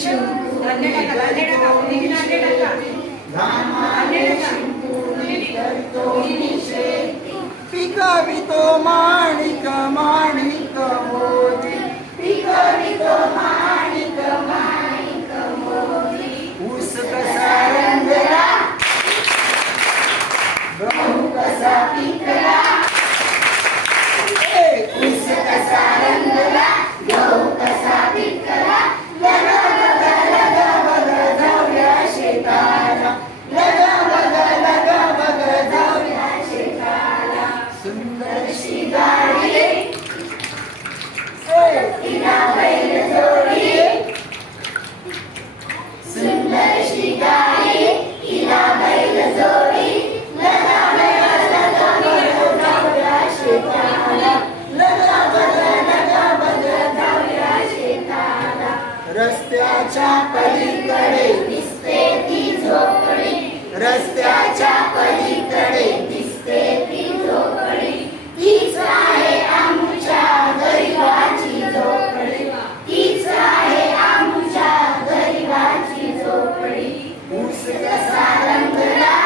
शिंपुनी करतो रस्त्याच्या पलीकडे दिसते ती झोपडी. रस्त्याच्या पलीकडे दिसते ती झोपडी. तीच आहे आमच्या गरिबाची झोपडी. तीच आहे आमच्या गरिबाची झोपडी. ऊस कसा रंगला